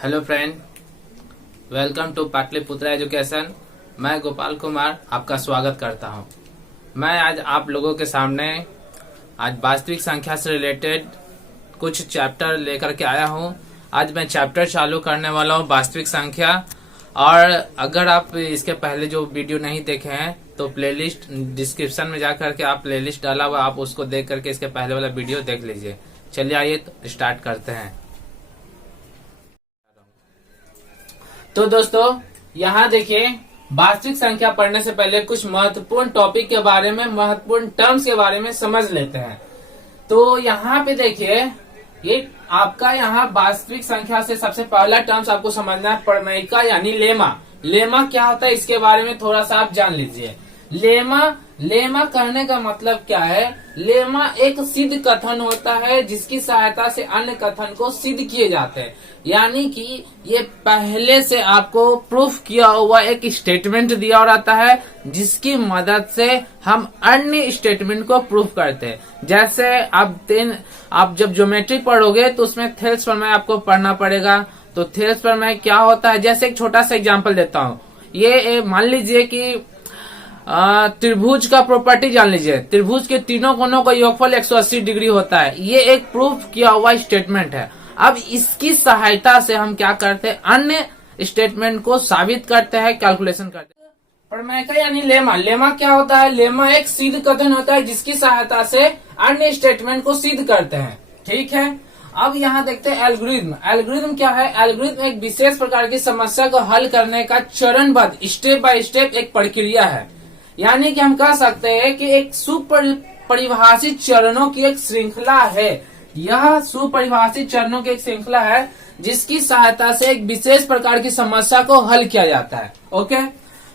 Hello friend, welcome to Pataliputra education. मैं गोपाल कुमार आपका स्वागत करता हूं। मैं आज आप लोगों के सामने आज वास्तविक संख्या से रिलेटेड कुछ चैप्टर लेकर के आया हूं। आज मैं चैप्टर चालू करने वाला हूं वास्तविक संख्या। और अगर आप इसके पहले जो वीडियो नहीं देखे हैं तो प्लेलिस्ट डिस्क्रिप्शन में जाकर के आप प्लेलिस्ट डाला हुआ, आप उसको देख करके इसके पहले वाला वीडियो देख लीजिए। चलिए आइए तो स्टार्ट करते हैं। तो दोस्तों यहाँ देखिए, वास्तविक संख्या पढ़ने से पहले कुछ महत्वपूर्ण टॉपिक के बारे में, महत्वपूर्ण टर्म्स के बारे में समझ लेते हैं। तो यहाँ पे देखिए, ये आपका यहाँ वास्तविक संख्या से सबसे पहला टर्म्स आपको समझना है प्रमेयिका यानी लेमा। लेमा क्या होता है इसके बारे में थोड़ा सा आप जान लीजिए। लेमा कहने का मतलब क्या है? लेमा एक सिद्ध कथन होता है जिसकी सहायता से अन्य कथन को सिद्ध किए जाते हैं। यानी कि ये पहले से आपको प्रूफ किया हुआ एक स्टेटमेंट दिया हो रहता है जिसकी मदद से हम अन्य स्टेटमेंट को प्रूफ करते हैं। जैसे आप जब ज्योमेट्री पढ़ोगे तो उसमें थेल्स प्रमेय आपको पढ़ना पड़ेगा। तो थेल्स प्रमेय क्या होता है? जैसे एक छोटा सा एग्जाम्पल देता हूँ। ये मान लीजिए कि त्रिभुज का प्रॉपर्टी जान लीजिए। त्रिभुज के तीनों कोनों का योगफल 180 डिग्री होता है। ये एक प्रूफ किया हुआ स्टेटमेंट है। अब इसकी सहायता से हम क्या करते हैं? अन्य स्टेटमेंट को साबित करते हैं, कैलकुलेशन करते हैं। प्रमेयिका यानी लेमा। लेमा क्या होता है? लेमा एक सिद्ध कथन होता है जिसकी सहायता से अन्य स्टेटमेंट को सिद्ध करते हैं। ठीक है, अब यहाँ देखते हैं एल्गोरिथम। एल्गोरिथम क्या है? एल्गोरिथम एक विशेष प्रकार की समस्या को हल करने का चरणबद्ध स्टेप बाय स्टेप एक प्रक्रिया है। यानी कि हम कह सकते हैं कि एक सुपरिभाषित चरणों की एक श्रृंखला है। यह सुपरिभाषित चरणों की एक श्रृंखला है जिसकी सहायता से एक विशेष प्रकार की समस्या को हल किया जाता है। ओके,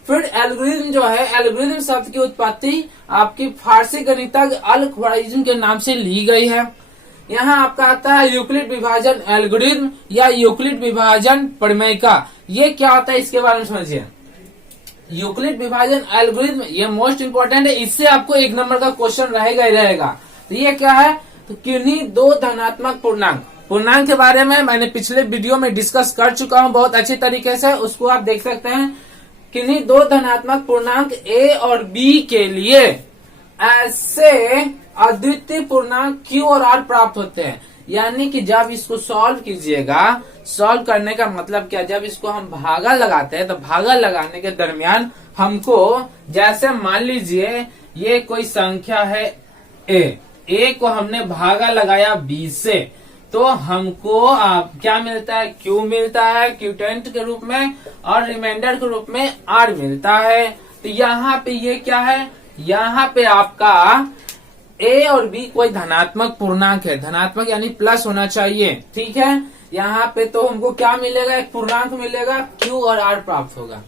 फिर एल्गोरिथम जो है, एल्गोरिथम शब्द की उत्पत्ति आपकी फारसी गणितज्ञ अल ख्वारिज़्मी के नाम से ली गई है। यहाँ आपका आता है यूक्लिड विभाजन एल्गोरिथम या यूक्लिड विभाजन प्रमेयिका। ये क्या होता है इसके बारे में समझिए। यूक्लिड विभाजन एल्गोरिथम ये मोस्ट इंपोर्टेंट है। इससे आपको एक नंबर का क्वेश्चन रहेगा ही रहेगा। तो ये क्या है? तो किन्हीं दो धनात्मक पूर्णांक के बारे में मैंने पिछले वीडियो में डिस्कस कर चुका हूँ बहुत अच्छी तरीके से, उसको आप देख सकते हैं। किन्हीं दो धनात्मक पूर्णांक ए और बी के लिए ऐसे अद्वितीय पूर्णांक क्यू और आर प्राप्त होते हैं। यानी कि जब इसको सॉल्व कीजिएगा, सॉल्व करने का मतलब क्या? जब इसको हम भागा लगाते हैं तो भागा लगाने के दरमियान हमको, जैसे मान लीजिए ये कोई संख्या है ए को हमने भागा लगाया बी से, तो हमको क्या मिलता है? क्यू मिलता है क्यूटेंट के रूप में, और रिमाइंडर के रूप में आर मिलता है। तो यहाँ पे ये क्या है? यहाँ पे आपका ए और बी कोई धनात्मक पूर्णांक है। धनात्मक यानी प्लस होना चाहिए। ठीक है, यहाँ पे तो हमको क्या मिलेगा? एक पूर्णांक मिलेगा, क्यू और आर प्राप्त होगा।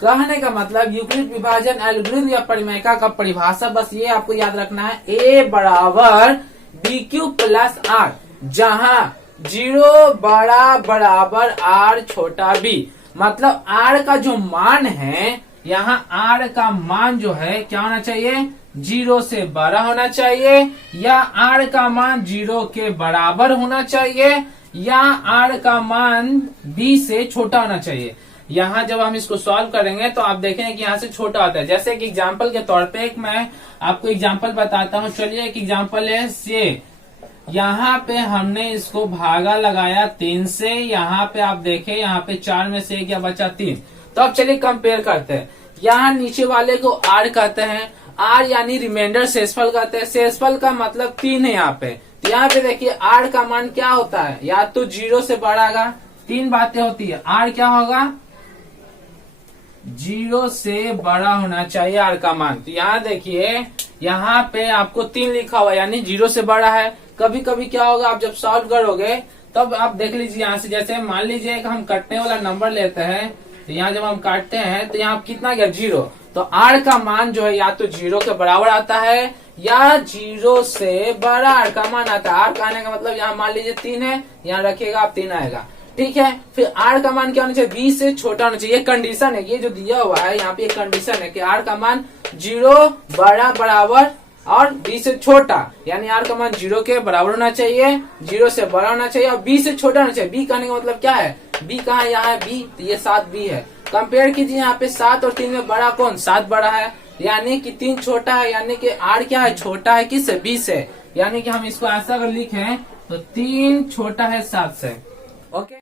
कहने का मतलब यूक्लिड विभाजन एल्गोरिथम या प्रमेयिका का परिभाषा बस ये आपको याद रखना है, ए बराबर बी क्यू प्लस आर, जहाँ 0 बड़ा बराबर आर छोटा बी। मतलब आर का जो मान है, यहाँ आर का मान जो है क्या होना चाहिए? 0 से बड़ा होना चाहिए, या आर का मान 0 के बराबर होना चाहिए, या आर का मान बी से छोटा होना चाहिए। यहाँ जब हम इसको सॉल्व करेंगे तो आप देखेंगे कि यहाँ से छोटा होता है। जैसे कि एग्जाम्पल के तौर पे मैं आपको एग्जाम्पल बताता हूँ। चलिए एक एग्जाम्पल है से, यहाँ पे हमने इसको भागा लगाया 3 से। यहाँ पे आप देखें, यहाँ पे 4 में से एक या बचा 3। तो अब चलिए कंपेयर करते हैं। यहाँ नीचे वाले को आर कहते हैं। आर यानी रिमाइंडर शेषफल कहते हैं। शेषफल का मतलब 3 है यहाँ पे। तो यहाँ पे देखिए आर का मान क्या होता है? या तो 0 से बढ़ागा, 3 बातें होती है। आर क्या होगा? 0 से बड़ा होना चाहिए आर का मान। तो यहाँ देखिए, यहाँ पे आपको 3 लिखा हुआ यानी 0 से बड़ा है। कभी कभी क्या होगा, आप जब सॉल्व करोगे तब आप देख लीजिए यहाँ से, जैसे मान लीजिए कि हम कटने वाला नंबर लेते हैं, तो यहाँ जब हम काटते हैं तो यहाँ कितना गया? 0। तो आर का मान जो है या तो 0 के बराबर आता है या 0 से बड़ा आर का मान आता है। आर का आने का मतलब यहाँ मान लीजिए 3 है, यहाँ रखिएगा आप 3 आएगा। ठीक है, फिर आर का मान क्या होना चाहिए? 20 से छोटा होना चाहिए। ये कंडीशन है, ये जो दिया हुआ है यहाँ पे एक कंडीशन है कि आर का मान 0 बड़ा बराबर और b से छोटा, यानी r का मान 0 के बराबर होना चाहिए, 0 से बड़ा होना चाहिए और b से छोटा होना चाहिए। b कहने का मतलब क्या है बी कहाँ है, यहाँ है बी, तो ये 7 बी है। कंपेयर कीजिए यहाँ पे 7 और 3 में बड़ा कौन, 7 बड़ा है, यानी कि 3 छोटा है, यानी कि आर क्या है, छोटा है किससे, 20 से। यानी कि हम इसको ऐसा अगर लिखें तो 3 छोटा है 7 से। ओके,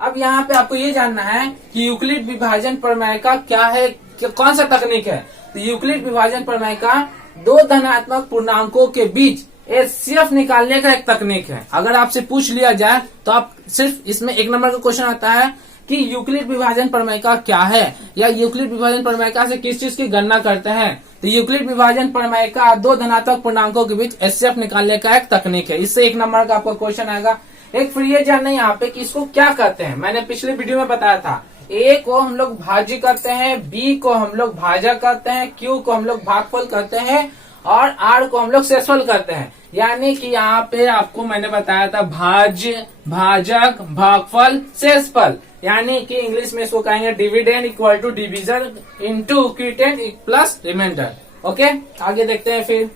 अब यहाँ पे आपको ये जानना है कि यूक्लिड विभाजन प्रमेय का क्या है, कौन सा तकनीक है। तो यूक्लिड विभाजन प्रमेय का दो धनात्मक पूर्णांकों के बीच एचसीएफ निकालने का एक तकनीक है। अगर आपसे पूछ लिया जाए तो आप सिर्फ इसमें 1 नंबर का क्वेश्चन आता है कि यूक्लिड विभाजन प्रमेय का क्या है, या यूक्लिड विभाजन प्रमेय का से किस चीज की गणना करते हैं। तो यूक्लिड विभाजन प्रमेय का दो धनात्मक पूर्णांकों के बीच एचसीएफ निकालने का एक तकनीक है। इससे 1 नंबर का आपका क्वेश्चन आएगा। एक फिर ये जानना है यहाँ पे कि इसको क्या कहते हैं। मैंने पिछले वीडियो में बताया था, ए को हम लोग भाज्य करते हैं, बी को हम लोग भाजक करते हैं, क्यू को हम लोग भागफल करते हैं और आर को हम लोग शेषफल करते हैं। यानी कि यहाँ पे आपको मैंने बताया था भाज्य, भाजक, भागफल, शेषफल, यानी कि इंग्लिश में इसको कहेंगे dividend equal to division into quotient plus remainder. Okay, आगे देखते हैं। फिर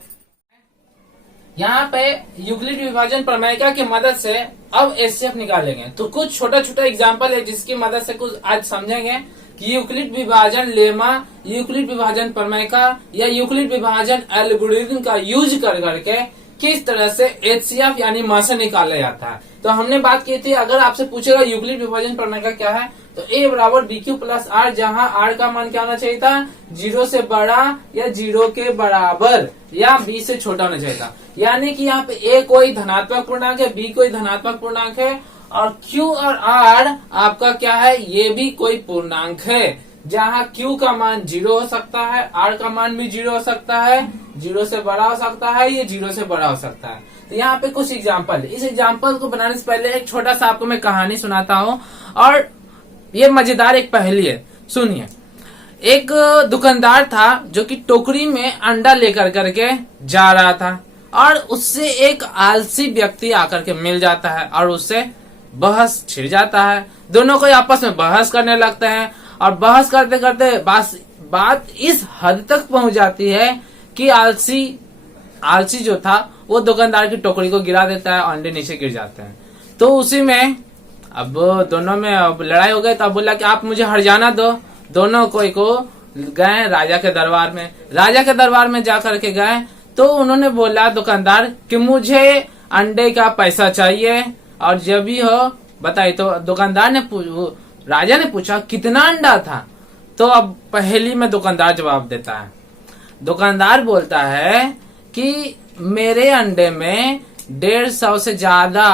यहाँ पे यूक्लिड विभाजन प्रमेय की मदद से अब एचसीएफ निकालेंगे। तो कुछ छोटा छोटा एग्जाम्पल है जिसकी मदद से कुछ आज समझेंगे कि यूक्लिड विभाजन लेमा, यूक्लिड विभाजन प्रमेय का या यूक्लिड विभाजन एल्गोरिथम का यूज कर करके किस तरह से एचसीएफ यानी मासे निकाला जाता है। तो हमने बात की थी, अगर आपसे पूछेगा यूक्लिड विभाजन प्रमेय का क्या है, तो ए बराबर बी क्यू प्लस आर, जहाँ आर का मान क्या होना चाहिए था, 0 से बड़ा या 0 के बराबर या बी से छोटा होना चाहिए था। यानी कि यहाँ पे ए कोई धनात्मक पूर्णांक है, बी कोई धनात्मक पूर्णांक है और क्यू और आर आपका क्या है, ये भी कोई पूर्णांक है, जहाँ क्यू का मान 0 हो सकता है, आर का मान भी 0 हो सकता है, 0 से बड़ा हो सकता है, ये 0 से बड़ा हो सकता है। तो यहाँ पे कुछ एग्जाम्पल, इस एग्जाम्पल को बनाने से पहले एक छोटा सा आपको मैं कहानी सुनाता हूँ और ये मजेदार एक पहेली है, सुनिए। एक दुकानदार था जो कि टोकरी में अंडा लेकर करके जा रहा था और उससे एक आलसी व्यक्ति आकर के मिल जाता है और उससे बहस छिड़ जाता है। दोनों को आपस में बहस करने लगते हैं और बहस करते करते बात इस हद तक पहुंच जाती है कि आलसी जो था वो दुकानदार की टोकरी को गिरा देता है, अंडे नीचे गिर जाते हैं। तो उसी में अब दोनों में अब लड़ाई हो गई, तो अब बोला कि आप मुझे हर्जाना दो। दोनों कोई को गए राजा के दरबार में। राजा के दरबार में जाकर के गए तो उन्होंने बोला दुकानदार कि मुझे अंडे का पैसा चाहिए और जब भी हो बताइए। तो दुकानदार ने राजा ने पूछा कितना अंडा था। तो अब पहेली में दुकानदार जवाब देता है। दुकानदार बोलता है कि मेरे अंडे में 150 से ज्यादा,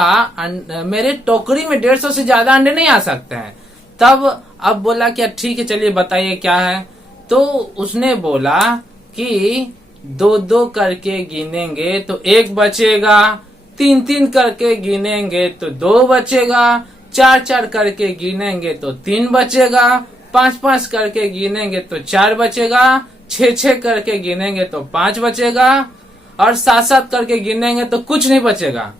मेरे टोकरी में 150 से ज्यादा अंडे नहीं आ सकते हैं। तब अब बोला क्या ठीक है चलिए बताइए क्या है। तो उसने बोला कि 2-2 करके गिनेंगे तो 1 बचेगा, 3-3 करके गिनेंगे तो 2 बचेगा, 4-4 करके गिनेंगे तो 3 बचेगा, 5-5 करके गिनेंगे तो 4 बचेगा, 6-6 करके गिनेंगे तो 5 बचेगा और 7-7 करके गिनेंगे तो कुछ नहीं बचेगा।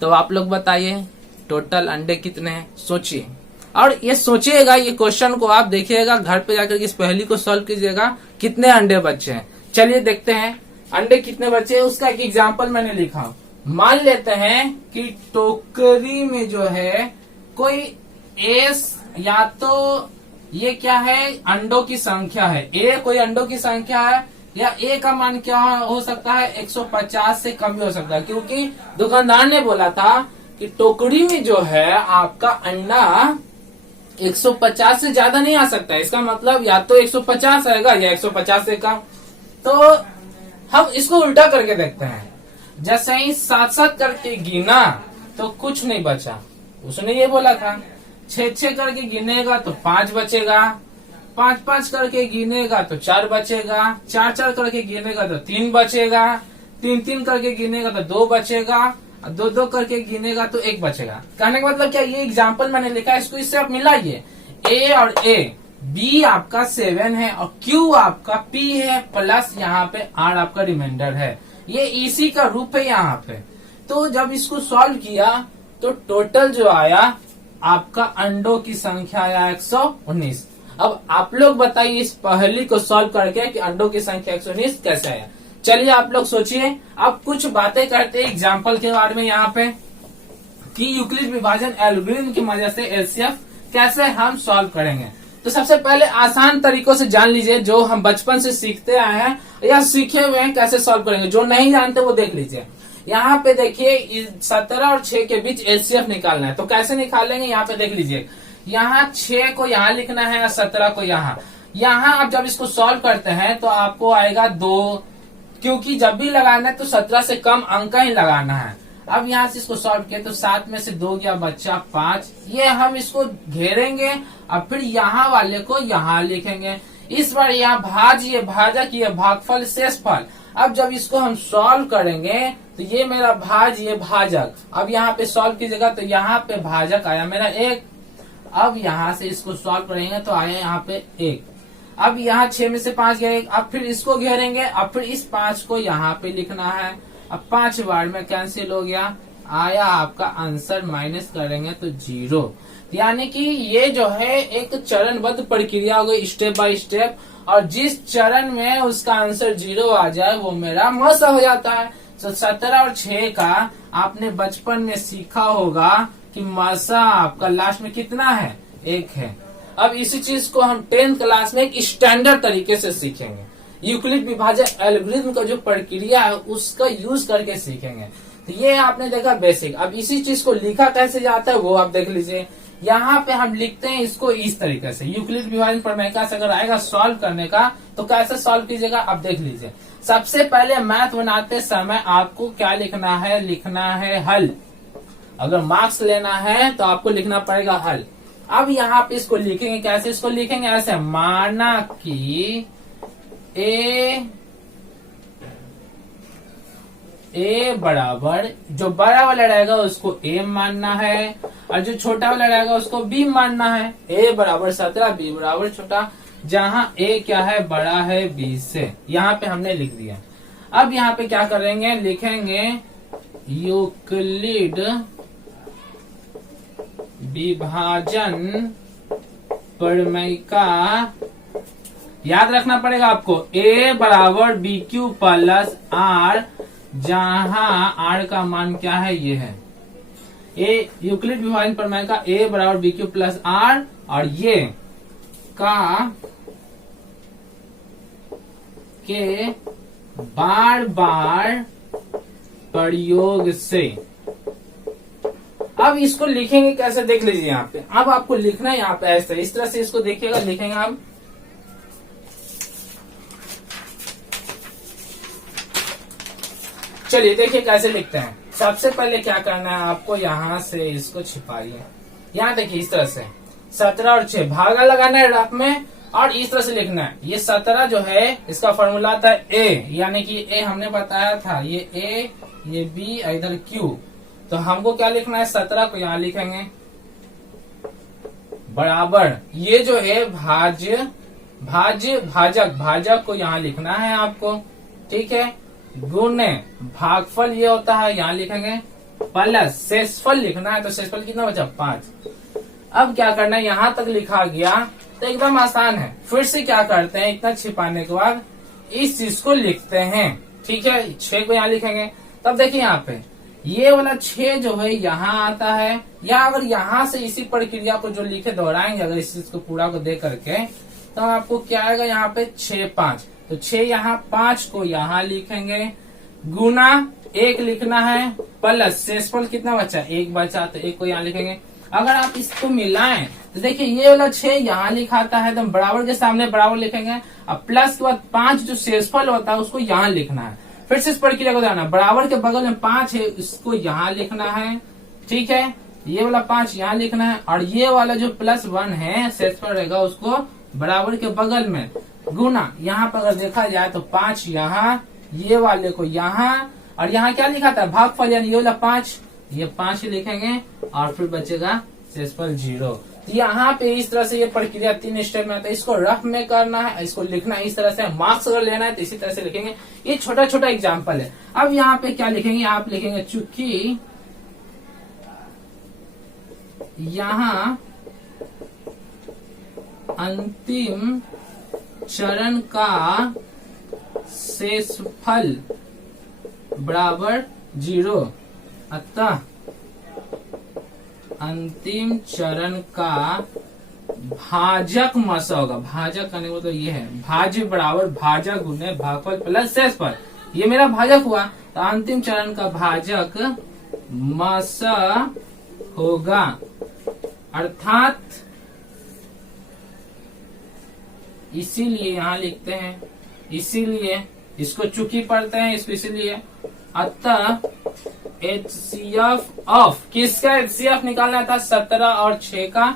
तो आप लोग बताइए टोटल अंडे कितने हैं, सोचिए। और ये सोचिएगा, ये क्वेश्चन को आप देखिएगा, घर पे जाकर इस पहेली को सॉल्व कीजिएगा कितने अंडे बचे हैं। चलिए देखते हैं अंडे कितने बचे हैं। उसका एक एग्जाम्पल मैंने लिखा। मान लेते हैं कि टोकरी में जो है कोई एस, या तो ये क्या है, अंडों की संख्या है, ए कोई अंडों की संख्या है, या ए का मान क्या हो सकता है 150 से कम भी हो सकता है, क्योंकि दुकानदार ने बोला था कि टोकरी में जो है आपका अंडा 150 से ज्यादा नहीं आ सकता है। इसका मतलब या तो 150 आएगा या 150 से कम। तो हम इसको उल्टा करके देखते हैं। जैसे ही 7-7 करके गिना तो कुछ नहीं बचा, उसने ये बोला था। 6-6 करके गिनेगा तो 5 बचेगा, 5-5 करके गिनेगा तो 4 बचेगा, 4-4 करके गिनेगा तो 3 बचेगा, 3-3 करके गिनेगा तो 2 बचेगा, 2-2 करके गिनेगा तो 1 बचेगा। कहने का मतलब क्या, ये एग्जाम्पल मैंने लिखा है, इसको इससे आप मिलाइए। ए और ए, बी आपका 7 है और क्यू आपका पी है, प्लस यहाँ पे आर आपका रिमाइंडर है। ये इसी का रूप है यहाँ पे। तो जब इसको सॉल्व किया तो टोटल जो आया आपका अंडों की संख्या आया 119। अब आप लोग बताइए इस पहेली को सॉल्व करके कि अंडों की संख्या 119 कैसे आया। चलिए आप लोग सोचिए। अब कुछ बातें करते हैं एग्जाम्पल के बारे में यहाँ पे कि यूक्लिड विभाजन एल्गोरिथम की मदद से एचसीएफ कैसे हम सॉल्व करेंगे। तो सबसे पहले आसान तरीकों से जान लीजिए, जो हम बचपन से सीखते आए हैं या सीखे हुए हैं कैसे सॉल्व करेंगे। जो नहीं जानते वो देख लीजिए। यहाँ पे देखिए 17 और 6 के बीच एचसीएफ निकालना है। तो कैसे निकालेंगे, यहाँ पे देख लीजिए। यहाँ 6 को यहाँ लिखना है और 17 को यहाँ। यहाँ आप जब इसको सॉल्व करते हैं तो आपको आएगा 2, क्योंकि जब भी लगाना है तो 17 से कम अंक ही लगाना है। अब यहाँ से इसको सॉल्व किया तो 7 में से 2 गया, बच्चा 5। ये हम इसको घेरेंगे और फिर यहाँ वाले को यहाँ लिखेंगे। इस बार यहाँ भाज, ये भाजक, ये भागफल, शेषफल। अब जब इसको हम सॉल्व करेंगे तो ये मेरा भाज, ये भाजक। अब यहाँ पे सॉल्व कीजिएगा तो यहाँ पे भाजक आया मेरा 1। अब यहाँ से इसको सॉल्व करेंगे तो आया यहाँ पे 1। अब यहाँ 6 में से 5 गया 1। अब फिर इसको घेरेंगे, अब फिर इस 5 को यहाँ पे लिखना है। अब 5 बार में कैंसिल हो गया, आया आपका आंसर, माइनस करेंगे तो 0। यानी कि ये जो है एक चरणबद्ध प्रक्रिया हो गई, स्टेप बाय स्टेप। और जिस चरण में उसका आंसर 0 आ जाए वो मेरा मसा हो जाता है। तो 17 और 6 का आपने बचपन में सीखा होगा कि मसा आपका लास्ट में कितना है, 1 है। अब इसी चीज को हम 10th क्लास में एक स्टैंडर्ड तरीके से सीखेंगे। यूक्लिड विभाजक एल्गोरिथम का जो प्रक्रिया है उसका यूज करके सीखेंगे। तो ये आपने देखा बेसिक। अब इसी चीज को लिखा कैसे जाता है वो आप देख लीजिए। यहाँ पे हम लिखते हैं इसको इस तरीके से। यूक्लिड विभाजन प्रमेय से अगर आएगा सॉल्व करने का तो कैसे सॉल्व कीजिएगा आप देख लीजिए। सबसे पहले मैथ बनाते समय आपको क्या लिखना है, लिखना है हल। अगर मार्क्स लेना है तो आपको लिखना पड़ेगा हल। अब यहाँ पे इसको लिखेंगे कैसे, इसको लिखेंगे ऐसे, माना कि ए बराबर, जो बड़ा वाला रहेगा उसको ए मानना है और जो छोटा वाला रहेगा उसको बी मानना है। ए बराबर 17, बी बराबर छोटा, जहां ए क्या है, बड़ा है बी से। यहाँ पे हमने लिख दिया। अब यहाँ पे क्या करेंगे, लिखेंगे यूक्लिड विभाजन प्रमेय का, याद रखना पड़ेगा आपको, ए बराबर बी क्यू प्लस आर, जहां आर का मान क्या है, ये है ए। यूक्लिड विभाजन प्रमेय का ए बराबर बी क्यू प्लस आर और ये का के बार बार प्रयोग से। अब इसको लिखेंगे कैसे देख लीजिए यहाँ पे। अब आपको लिखना है यहाँ पे ऐसे, इस तरह से इसको देखिएगा, लिखेंगे हम। चलिए देखिए कैसे लिखते हैं। सबसे पहले क्या करना है आपको, यहाँ से इसको छिपाइए। यहाँ देखिए इस तरह से 17 और 6 भागा लगाना है रफ में और इस तरह से लिखना है। ये 17 जो है इसका फॉर्मूला था ए, यानी कि ए हमने बताया था, ये ए, ये बी, इधर क्यू। तो हमको क्या लिखना है, 17 को यहाँ लिखेंगे बराबर, ये जो है भाजक को यहाँ लिखना है आपको, ठीक है। गुणे भागफल ये होता है, यहाँ लिखेंगे, प्लस शेषफल लिखना है। तो शेषफल कितना बचा, 5। अब क्या करना है, यहाँ तक लिखा गया तो एकदम आसान है। फिर से क्या करते हैं, इतना छिपाने के बाद इस चीज को लिखते हैं, ठीक है। 6 को यहाँ लिखेंगे। तब देखिए यहाँ पे ये वाला 6 जो है यहाँ आता है, या अगर यहाँ से इसी प्रक्रिया को जो लिखे दोहराएंगे, अगर इस चीज को पूरा को दे करके, तो आपको क्या आएगा यहाँ पे 6 5। तो 6 यहाँ, 5 को यहाँ लिखेंगे, गुना 1 लिखना है, प्लस शेषफल कितना बचा, 1 बचा, तो 1 को यहाँ लिखेंगे। अगर आप इसको मिलाएं तो देखिए ये वाला 6 यहाँ लिखाता है, तो बराबर के सामने बराबर लिखेंगे, अब प्लस के बाद 5 जो शेषफल होता है उसको यहाँ लिखना है। फिर से इस प्रक्रिया को देखना, बराबर के बगल में 5 है, इसको यहाँ लिखना है, ठीक है। ये वाला 5 यहाँ लिखना है और ये वाला जो +1 है शेषफल रहेगा उसको बराबर के बगल में गुना, यहाँ पर अगर देखा जाए तो 5 यहाँ, ये वाले को यहाँ, और यहाँ क्या लिखा था, भागफल, यानी ये वाला 5, ये 5 लिखेंगे और फिर बचेगा शेषफल 0। यहाँ पे इस तरह से ये प्रक्रिया 3 स्टेप में आता है। इसको रफ में करना है, इसको लिखना है इस तरह से। मार्क्स अगर लेना है तो इसी तरह से लिखेंगे। ये छोटा छोटा एग्जाम्पल है। अब यहाँ पे क्या लिखेंगे, आप लिखेंगे चूंकि यहाँ अंतिम चरण का शेषफल बराबर 0, अतः अंतिम चरण का भाजक मसा होगा। भाजक करने को तो ये है भाज्य बराबर भाजक गुने भागफल प्लस शेषफल, ये मेरा भाजक हुआ। तो अंतिम चरण का भाजक मसा होगा, अर्थात इसीलिए यहां लिखते हैं, इसीलिए इसको चुकी पढ़ते हैं इसको, इसीलिए अतः HCF ऑफ किसका HCF निकालना था 17 और 6 का,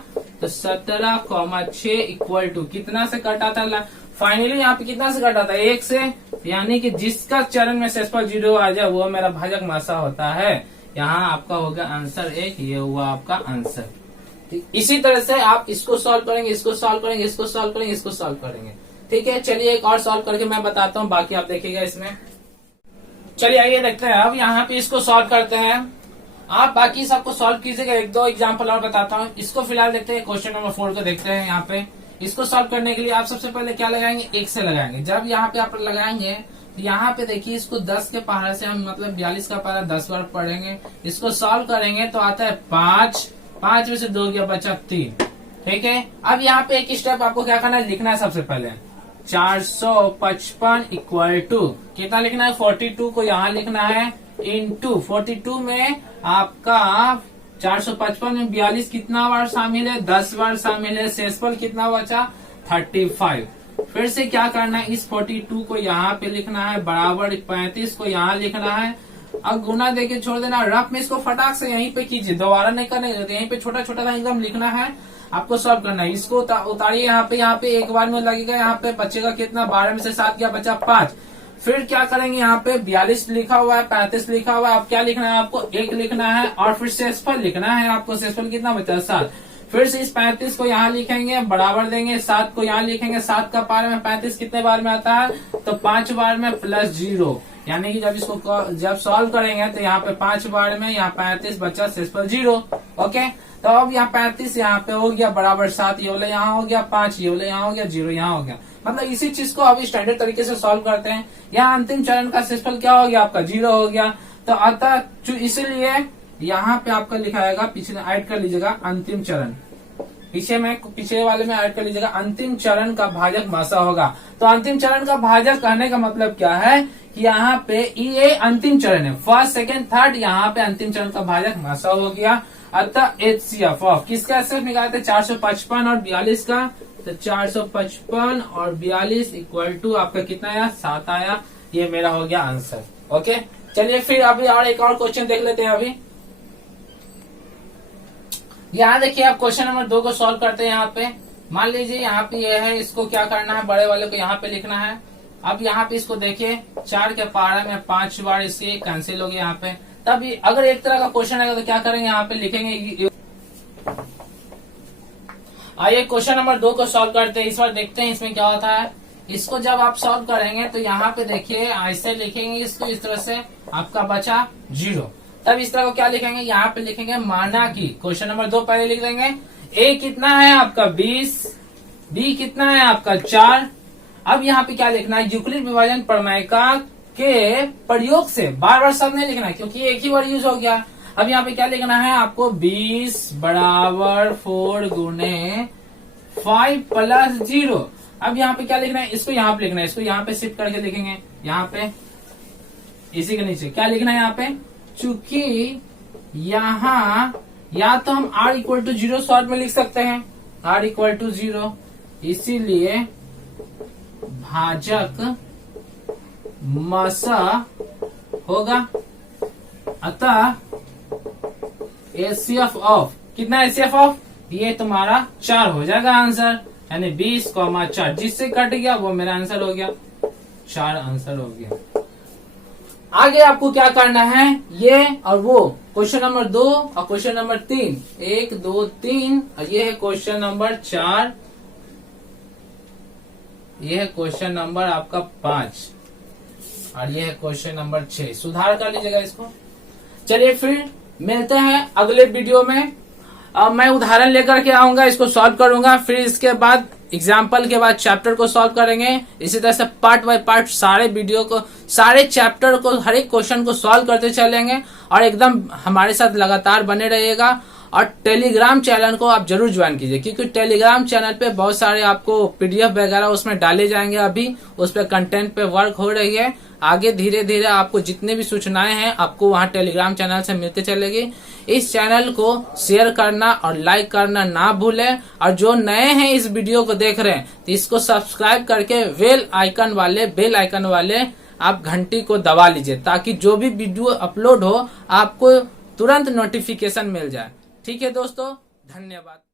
तो 17,6 इक्वल टू कितना से कटा था, फाइनली यहाँ पे कितना से कटा था 1 से, यानी कि जिसका चरण में शेषफल 0 आ जाए वो मेरा भाजक मासा होता है। यहाँ आपका होगा आंसर 1, ये हुआ आपका आंसर। इसी तरह से आप इसको सॉल्व करेंगे, इसको सॉल्व करेंगे, इसको सॉल्व करेंगे, इसको सॉल्व करेंगे। ठीक है, चलिए एक और सॉल्व करके मैं बताता हूँ, बाकी आप देखिएगा इसमें। चलिए आइए देखते हैं, अब यहाँ पे इसको सॉल्व करते हैं। आप बाकी सबको सॉल्व कीजिएगा, एक दो एग्जाम्पल और बताता हूँ। इसको फिलहाल देखते हैं, क्वेश्चन नंबर 4 को देखते हैं। यहाँ पे इसको सॉल्व करने के लिए आप सबसे पहले क्या लगाएंगे, 1 से लगाएंगे। जब यहाँ पे आप लगाएंगे तो यहाँ पे देखिए इसको 10 के पहाड़े से हम मतलब 42 का पहाड़ा 10 बार पढ़ेंगे। इसको सॉल्व करेंगे तो आता है 5, 5 में से 2 गया बचा 3। ठीक है, अब यहाँ पे एक स्टेप आपको क्या करना है, लिखना है सबसे पहले 455 इक्वल टू कितना लिखना है 42 को यहाँ लिखना है इंटू 42 में आपका 455 में 42 कितना बार शामिल है, 10 बार शामिल है। शेषफल कितना बचा 35। फिर से क्या करना है, इस 42 को यहाँ पे लिखना है बराबर 35 को यहाँ लिखना है। अब गुना देके छोड़ देना, रफ में इसको फटाक से यहीं पे कीजिए, दोबारा नहीं करने, यहीं पे छोटा छोटा एकदम लिखना है, आपको सॉल्व करना है। इसको उतारिए यहाँ पे एक बार में लगेगा, यहाँ पे बचेगा कितना 12 में से 7 गया बचा 5। फिर क्या करेंगे, यहाँ पे 42 लिखा हुआ है, 35 लिखा हुआ है, अब क्या लिखना है आपको 1 लिखना है और फिर शेषफल लिखना है आपको। शेषफल कितना बचा 7। फिर से इस 35 को यहाँ लिखेंगे बराबर देंगे, 7 को यहाँ लिखेंगे, 7 का पार में 35 कितने बार में आता है, तो 5 बार में प्लस 0, यानी कि जब इसको जब सॉल्व करेंगे तो यहाँ पे 5 बार में यहाँ 35 बचा, शेषफल 0। ओके, तो अब यहाँ 35 यहाँ पे हो गया बराबर 7, ये वाला यहाँ हो गया 5, ये वाला यहाँ हो गया 0, यहाँ हो गया। मतलब इसी चीज को अभी स्टैंडर्ड तरीके से सॉल्व करते हैं। यहाँ अंतिम चरण का शेषफल क्या हो गया आपका 0 हो गया। तो अतः इसीलिए यहाँ पे आपका लिखाएगा, पिछले ऐड कर लीजिएगा अंतिम चरण, पीछे वाले में ऐड कर लीजिएगा अंतिम चरण का भाजक मासा होगा। तो अंतिम चरण का भाजक कहने का मतलब क्या है कि यहाँ पे ये अंतिम चरण है, फर्स्ट सेकेंड थर्ड, यहाँ पे अंतिम चरण का भाजक मासा हो गया। अतः HCF ऑफ किसका एचसीएफ निकालते 455 और 42 का, तो 455 और 42 इक्वल टू आपका कितना आया 7 आया। ये मेरा हो गया आंसर। ओके, चलिए फिर अभी और एक और क्वेश्चन देख लेते हैं। अभी यहाँ देखिए आप क्वेश्चन नंबर 2 को सॉल्व करते हैं। यहाँ पे मान लीजिए यहाँ पे ये है, इसको क्या करना है, बड़े वाले को यहाँ पे लिखना है। अब यहाँ पे इसको देखिए 4 के पहाड़े में 5 बार इसके कैंसिल हो गया यहाँ पे। तब अगर एक तरह का क्वेश्चन आएगा तो क्या करेंगे, यहाँ पे लिखेंगे। आइए क्वेश्चन नंबर 2 को सॉल्व करते हैं, इस बार देखते हैं इसमें क्या होता है। इसको जब आप सॉल्व करेंगे तो यहाँ पे देखिए ऐसे लिखेंगे इसको, इस तरह से आपका बचा 0। तब इस तरह को क्या लिखेंगे, यहाँ पे लिखेंगे माना कि क्वेश्चन नंबर 2 पहले लिख देंगे। A कितना है आपका 20, B कितना है आपका 4। अब यहाँ पे क्या लिखना है, यूक्लिड विभाजन प्रमेयिका के प्रयोग से, बार बार सब नहीं लिखना है क्योंकि एक ही वर्ड यूज हो गया। अब यहाँ पे क्या लिखना है आपको, 20 बराबर 4 गुने 5 प्लस 0। अब यहाँ पे क्या लिखना है, इसको यहाँ पे लिखना है, इसको यहाँ पे शिफ्ट करके लिखेंगे। यहाँ पे इसी के नीचे क्या लिखना है, यहाँ पे चूंकि यहाँ या तो हम r इक्वल टू 0 शॉर्ट में लिख सकते हैं, r इक्वल टू 0, इसीलिए भाजक मसा होगा। अतः HCF ऑफ कितना, HCF ऑफ ये तुम्हारा 4 हो जाएगा आंसर, यानी 20,4 जिससे कट गया वो मेरा आंसर हो गया, 4 आंसर हो गया। आगे आपको क्या करना है, ये और वो क्वेश्चन नंबर 2 और क्वेश्चन नंबर 3, 1 2 3, और ये है क्वेश्चन नंबर 4, ये है क्वेश्चन नंबर आपका 5, और ये है क्वेश्चन नंबर 6। सुधार कर लीजिएगा इसको। चलिए फिर मिलते हैं अगले वीडियो में। अब मैं उदाहरण लेकर के आऊंगा, इसको सॉल्व करूंगा, फिर इसके बाद एग्जाम्पल के बाद चैप्टर को सॉल्व करेंगे। इसी तरह से पार्ट बाय पार्ट सारे वीडियो को, सारे चैप्टर को, हर एक क्वेश्चन को सॉल्व करते चलेंगे और एकदम हमारे साथ लगातार बने रहिएगा। और टेलीग्राम चैनल को आप जरूर ज्वाइन कीजिए, क्योंकि टेलीग्राम चैनल पे बहुत सारे आपको पीडीएफ वगैरह उसमें डाले जाएंगे। अभी उस पर कंटेंट पे वर्क हो रही है। आगे धीरे धीरे आपको जितने भी सूचनाएं हैं आपको वहां टेलीग्राम चैनल से मिलते चलेगी। इस चैनल को शेयर करना और लाइक करना ना भूलें, और जो नए हैं इस वीडियो को देख रहे हैं तो इसको सब्सक्राइब करके बेल आइकन वाले आप घंटी को दबा लीजिए, ताकि जो भी वीडियो अपलोड हो आपको तुरंत नोटिफिकेशन मिल जाए। ठीक है दोस्तों, धन्यवाद।